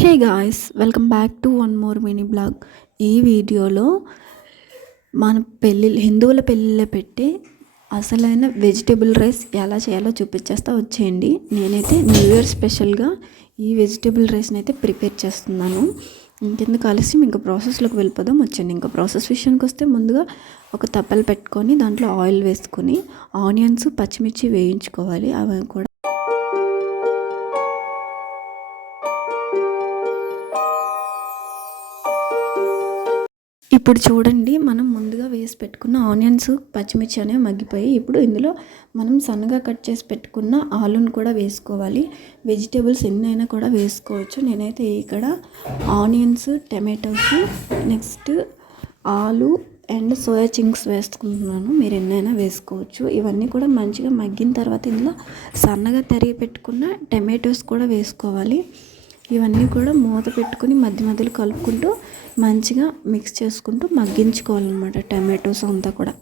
Hey guys, welcome back to one more mini blog. ఈ వీడియోలో మన హిందువుల పెళ్ళిళ్ళలో పెట్టే అసలైన వెజిటేబుల్ రైస్ ఎలా చేయాలో చూపించేస్తా వచ్చేయండి. నేనైతే న్యూ ఇయర్ స్పెషల్గా ఈ వెజిటేబుల్ రైస్ని అయితే ప్రిపేర్ చేస్తున్నాను. ఇంకెందుకు ఆలస్యం, ఇంకా ప్రాసెస్లోకి వెళ్ళిపోదాం. వచ్చండి. ఇంకా ప్రాసెస్ విషయానికి వస్తే ముందుగా ఒక తప్పలు పెట్టుకొని దాంట్లో ఆయిల్ వేసుకొని ఆనియన్స్, పచ్చిమిర్చి వేయించుకోవాలి. అవి కూడా ఇప్పుడు చూడండి, మనం ముందుగా వేసి పెట్టుకున్న ఆనియన్స్, పచ్చిమిర్చి అనేవి మగ్గిపోయి ఇప్పుడు ఇందులో మనం సన్నగా కట్ చేసి పెట్టుకున్న ఆలుని కూడా వేసుకోవాలి. వెజిటేబుల్స్ ఎన్నైనా కూడా వేసుకోవచ్చు. నేనైతే ఇక్కడ ఆనియన్స్, టమాటోస్, నెక్స్ట్ ఆలు అండ్ సోయా చింక్స్ వేసుకుంటున్నాను. మీరు ఎన్నైనా వేసుకోవచ్చు. ఇవన్నీ కూడా మంచిగా మగ్గిన తర్వాత ఇందులో సన్నగా తరిగి పెట్టుకున్న టమాటోస్ కూడా వేసుకోవాలి. ఇవన్నీ కూడా మూత పెట్టుకుని మధ్య మధ్యలో కలుపుకుంటూ మంచిగా మిక్స్ చేసుకుంటూ మగ్గించుకోవాలన్నమాట టమాటోస్ అంతా కూడా.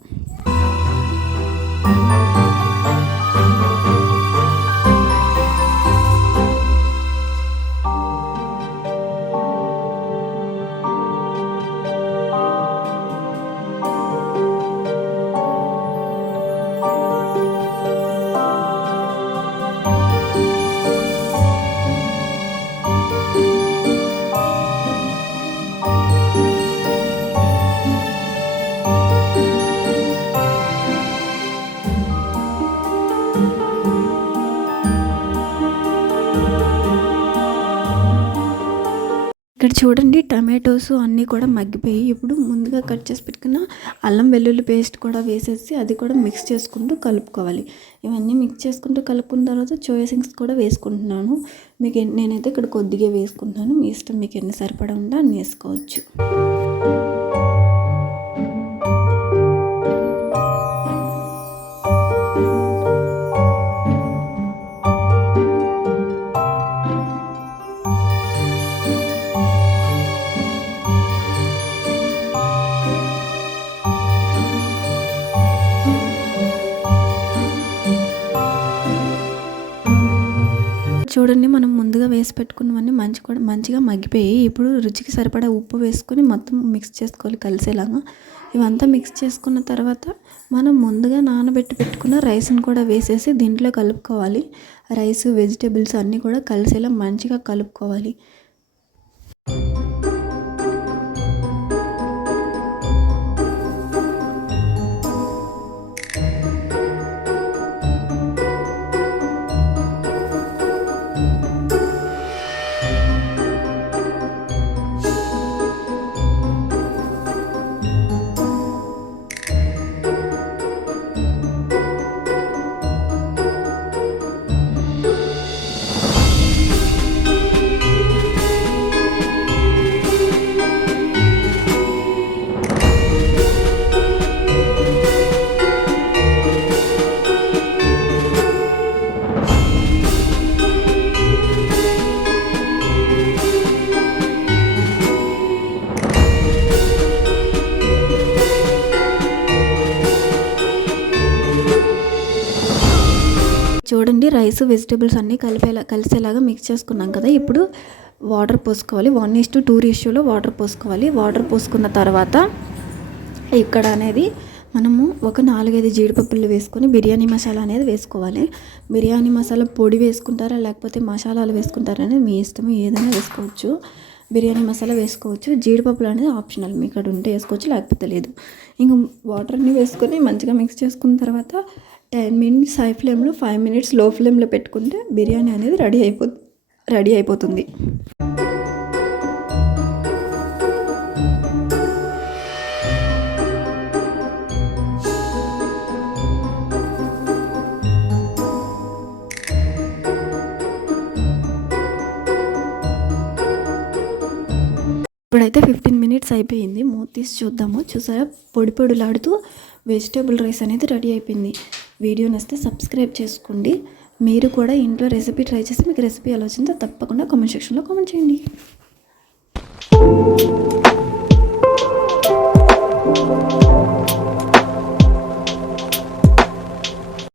ఇక్కడ చూడండి, టమాటోస్ అన్నీ కూడా మగ్గిపోయి ఇప్పుడు ముందుగా కట్ చేసి పెట్టుకున్న అల్లం వెల్లుల్లి పేస్ట్ కూడా వేసేసి అది కూడా మిక్స్ చేసుకుంటూ కలుపుకోవాలి. ఇవన్నీ మిక్స్ చేసుకుంటూ కలుపుకున్న తర్వాత సోయా చింక్స్ కూడా వేసుకుంటున్నాను. నేనైతే ఇక్కడ కొద్దిగా వేసుకుంటున్నాను. మీ ఇష్టం, మీకు ఎన్ని సరిపడా ఉందో అన్ని వేసుకోవచ్చు. చూడండి, మనం ముందుగా వేసి పెట్టుకున్నవన్నీ మంచిగా మగ్గిపోయి ఇప్పుడు రుచికి సరిపడా ఉప్పు వేసుకొని మొత్తం మిక్స్ చేసుకోవాలి కలిసేలాగా. ఇవంతా మిక్స్ చేసుకున్న తర్వాత మనం ముందుగా నానబెట్టి పెట్టుకున్న రైస్ని కూడా వేసేసి దీంట్లో కలుపుకోవాలి. రైస్, వెజిటేబుల్స్ అన్నీ కూడా కలిసేలా మంచిగా కలుపుకోవాలి. చూడండి, రైస్, వెజిటేబుల్స్ అన్నీ కలిసేలాగా మిక్స్ చేసుకున్నాం కదా. ఇప్పుడు వాటర్ పోసుకోవాలి. 1:2 రేషియోలో వాటర్ పోసుకోవాలి. వాటర్ పోసుకున్న తర్వాత ఇక్కడ అనేది మనము ఒక 4-5 జీడిపప్పులు వేసుకొని బిర్యానీ మసాలా అనేది వేసుకోవాలి. బిర్యానీ మసాలా పొడి వేసుకుంటారా లేకపోతే మసాలాలు వేసుకుంటారా అనేది మీ ఇష్టం, ఏదైనా వేసుకోవచ్చు. బిర్యానీ మసాలా వేసుకోవచ్చు. జీడిపప్పులు అనేది ఆప్షనల్, మీకు అక్కడ ఉంటే వేసుకోవచ్చు, లేకపోతే లేదు. ఇంకా వాటర్ని వేసుకొని మంచిగా మిక్స్ చేసుకున్న తర్వాత 10 మినిట్స్ హై ఫ్లేమ్లో, 5 మినిట్స్ లో ఫ్లేమ్లో పెట్టుకుంటే బిర్యానీ అనేది రెడీ అయిపోతుంది. ఇప్పుడైతే 15 మినిట్స్ అయిపోయింది. మూత తీసి చూద్దాము. చూసారా, పొడిలాడుతూ వెజిటేబుల్ రైస్ అనేది రెడీ అయిపోయింది. వీడియో నచ్చితే సబ్స్క్రైబ్ చేసుకోండి. మీరు కూడా ఇంట్లో రెసిపీ ట్రై చేసి మీకు రెసిపీ ఎలా వచ్చిందో తప్పకుండా కామెంట్ సెక్షన్లో కామెంట్ చేయండి.